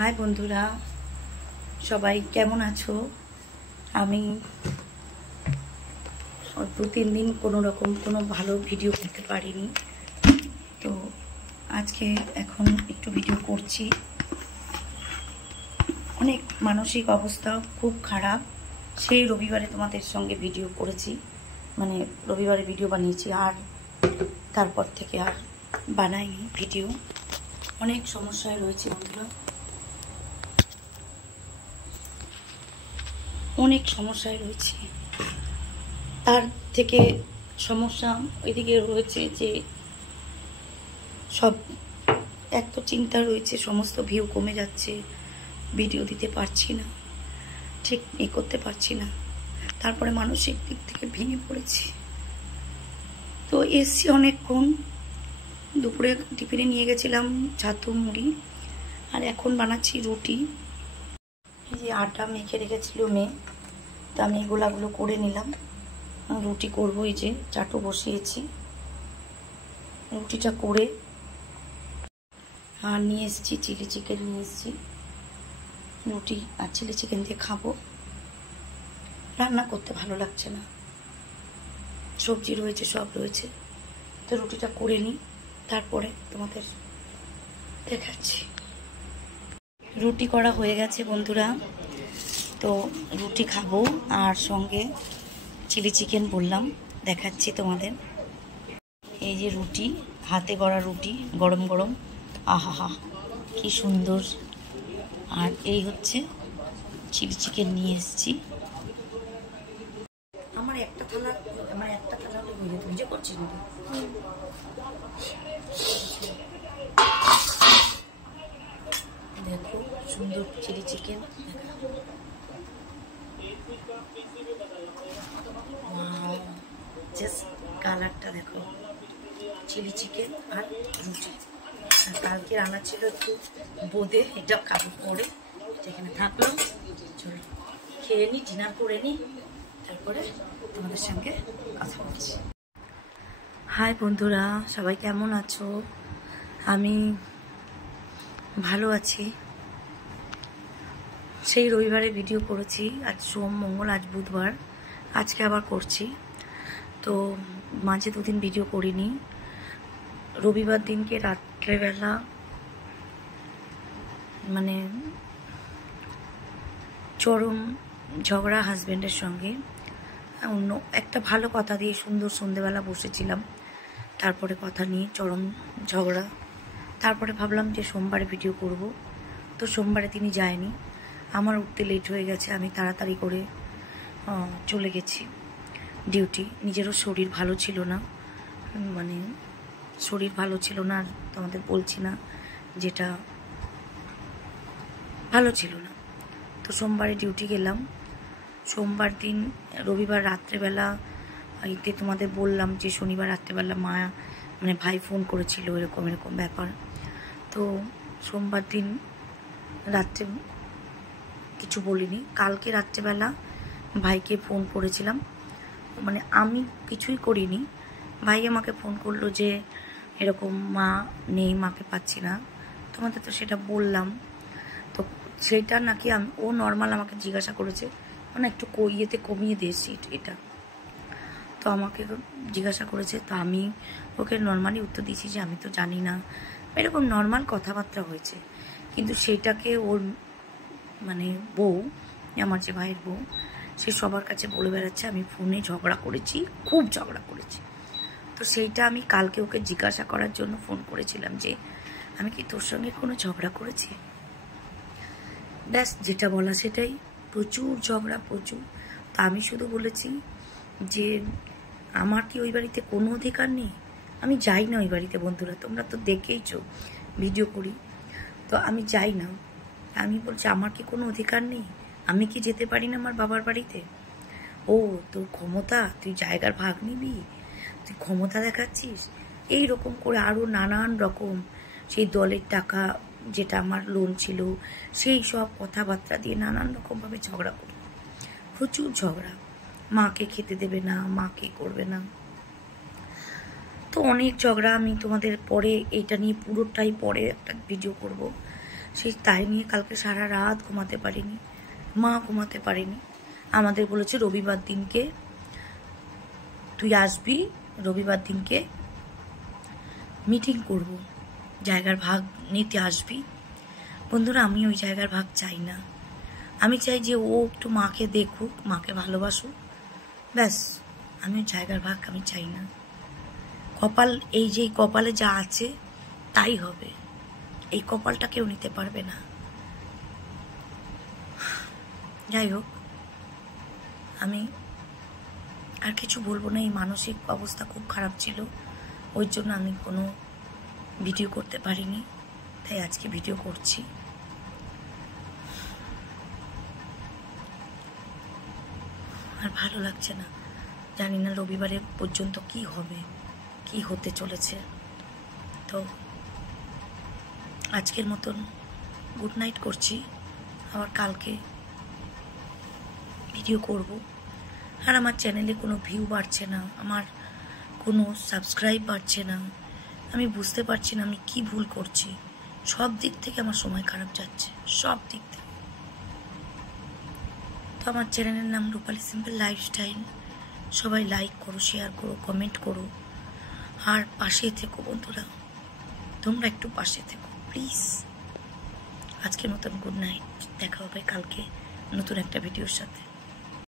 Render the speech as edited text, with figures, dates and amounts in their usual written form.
High বন্ধুরা, সবাই কেমন আছো? আমি 2-3 দিন কোনো রকম কোনো ভালো ভিডিও করতে পারিনি, তো আজকে এখন একটু ভিডিও করছি। অনেক মানসিক অবস্থা খুব খারাপ। সেই রবিবারে তোমাদের সঙ্গে ভিডিও করেছি, মানে রবিবারে ভিডিও বানিয়েছি, আর তারপর থেকে আর বানাইনি ভিডিও। অনেক সমস্যায় রয়েছে বন্ধুরা, অনেক সমস্যায় রয়েছে। তার থেকে সমস্যা ওইদিকে রয়েছে যে সব এক তো চিন্তা রয়েছে, সমস্ত ভিউ কমে যাচ্ছে, ভিডিও দিতে পারছি না, ঠিক করতে পারছি না। তারপরে মানসিক দিক থেকে ভেঙে পড়েছি। তো এসছি অনেকক্ষণ, দুপুরে টিফিনে নিয়ে গেছিলাম ছাতু মুড়ি, আর এখন বানাচ্ছি রুটি। এই যে আটা মেখে রেখেছিল মেয়ে, তো আমি এই গোলাগুলো করে নিলাম, রুটি করবো। এই যে চাটু বসিয়েছি, রুটিটা করে আর নিয়ে এসেছি চিলি চিকেন নিয়ে এসেছি, রুটি আর চিলি চিকেন দিয়ে খাবো। রান্না করতে ভালো লাগছে না, সবজি রয়েছে, সব রয়েছে, তো রুটিটা করে নিই, তারপরে তোমাদের দেখাচ্ছি। রুটি করা হয়ে গেছে বন্ধুরা, তো রুটি খাবো আর সঙ্গে চিলি চিকেন বললাম, দেখাচ্ছি তোমাদের। এই যে রুটি, হাতে গড়া রুটি, গরম গরম, আহা কি সুন্দর। আর এই হচ্ছে চিলি চিকেন নিয়ে এসেছি। আমার একটা থালা হলে হয়ে যেত, বুঝে করছি না। দেখো সুন্দর চিলি চিকেন, জাস্ট কালারটা দেখো। চিলি চিকেন আর রুটি, আর কালকে রান্না ছিল একটু বোঁদে, এটাও খাবো পরে, এখানে থাকলো। চলো খেয়ে নিই, ডিনার করে নিই, তারপরে তোমাদের সঙ্গে কথা বলছি। হাই বন্ধুরা, সবাই কেমন আছো? আমি ভালো আছি। সেই রবিবারে ভিডিও করেছি, আজ সোম মঙ্গল, আজ বুধবার, আজকে আবার করছি। তো মাঝে 2 দিন ভিডিও করিনি। রবিবার দিনকে রাত্রেবেলা মানে চরম ঝগড়া হাজব্যান্ডের সঙ্গে। অন্য একটা ভালো কথা দিয়ে সুন্দর সন্ধেবেলা বসেছিলাম, তারপরে কথা নিয়ে চরম ঝগড়া। তারপরে ভাবলাম যে সোমবারে ভিডিও করব, তো সোমবারে তিনি যায়নি। আমার উঠতে লেট হয়ে গেছে, আমি তাড়াতাড়ি করে চলে গেছি ডিউটি। নিজেরও শরীর ভালো ছিল না, মানে শরীর ভালো ছিল না, তোমাদের বলছি না, যেটা ভালো ছিল না। তো সোমবারে ডিউটি গেলাম। সোমবার দিন রবিবার রাত্রেবেলা এতে তোমাদের বললাম যে শনিবার রাত্রেবেলা মা মানে ভাই ফোন করেছিল, এরকম এরকম ব্যাপার। তো সোমবার দিন রাত্রে কিছু বলিনি। কালকে রাত্রেবেলা ভাইকে ফোন করেছিলাম, মানে আমি কিছুই করিনি, ভাই আমাকে ফোন করলো যে এরকম মা নেই, মাকে পাচ্ছি না। তোমাদের তো সেটা বললাম। তো সেইটা নাকি ও নর্মাল আমাকে জিজ্ঞাসা করেছে, মানে একটু ইয়েতে কমিয়ে দিয়েছি এটা। তো আমাকে জিজ্ঞাসা করেছে, তো আমি ওকে নর্মালি উত্তর দিয়েছি যে আমি তো জানি না, এরকম নর্মাল কথাবার্তা হয়েছে। কিন্তু সেটাকে ওর মানে বউ, আমার যে ভাইয়ের বউ, সে সবার কাছে বলে বেড়াচ্ছে আমি ফোনে ঝগড়া করেছি, খুব ঝগড়া করেছি। তো সেইটা আমি কালকে ওকে জিজ্ঞাসা করার জন্য ফোন করেছিলাম যে আমি কি তোর সঙ্গে কোনো ঝগড়া করেছি। ব্যাস, যেটা বলা সেটাই, প্রচুর ঝগড়া, প্রচুর। তা আমি শুধু বলেছি যে আমার কি ওই বাড়িতে কোনো অধিকার নেই? আমি যাই না ওই বাড়িতে বন্ধুরা, তোমরা তো দেখেইছো ভিডিও করি, তো আমি যাই না। আমি বলছি আমার কি কোনো অধিকার নেই? আমি কি যেতে পারি না আমার বাবার বাড়িতে? ও তোর ক্ষমতা, তুই জায়গার ভাগ নিবি, তুই ক্ষমতা দেখাচ্ছিস, এই রকম করে আরও নানান রকম সেই দলের টাকা যেটা আমার লোন ছিল, সেই সব কথাবার্তা দিয়ে নানান রকমভাবে ঝগড়া করি, প্রচুর ঝগড়া। মাকে খেতে দেবে না, মাকে করবে না, তো অনেক ঝগড়া। আমি তোমাদের পরে এইটা নিয়ে পুরোটাই পরে একটা ভিডিও করব। সেই তাই নিয়ে কালকে সারা রাত ঘুমাতে পারিনি, মা ঘুমাতে পারেনি। আমাদের বলেছে রবিবার দিনকে তুই আসবি, রবিবার দিনকে মিটিং করব, জায়গার ভাগ নিতে আসবি। বন্ধুরা, আমি ওই জায়গার ভাগ চাই না। আমি চাই যে ও একটু মাকে দেখুক, মাকে ভালোবাসুক, ব্যাস। আমি ওই জায়গার ভাগ আমি চাই না। কপাল, এই যে কপালে যা আছে তাই হবে, এই কপালটা কেউ নিতে পারবে না। যাই হোক, আমি আর কিছু বলবো না। এই মানসিক অবস্থা খুব খারাপ ছিল, ওই জন্য আমি কোনো ভিডিও করতে পারিনি, তাই আজকে ভিডিও করছি। আর ভালো লাগছে না, জানি না রবিবারে পর্যন্ত কি হবে, কি হতে চলেছে। তো আজকের মতন গুড নাইট করছি, আবার কালকে ভিডিও করব। আর আমার চ্যানেলে কোনো ভিউ বাড়ছে না, আমার কোনো সাবস্ক্রাইব বাড়ছে না। আমি বুঝতে পারছি না আমি কি ভুল করছি। সব দিক থেকে আমার সময় খারাপ যাচ্ছে, সব দিক থেকে। তো আমার চ্যানেলের নাম রূপালী সিম্পল লাইফস্টাইল। সবাই লাইক করো, শেয়ার করো, কমেন্ট করো, আর পাশে থেকো বন্ধুরা। তোমরা একটু পাশে থেকো প্লিজ। আজকের মতন গুড নাইট, দেখা হবে কালকে নতুন একটা ভিডিওর সাথে।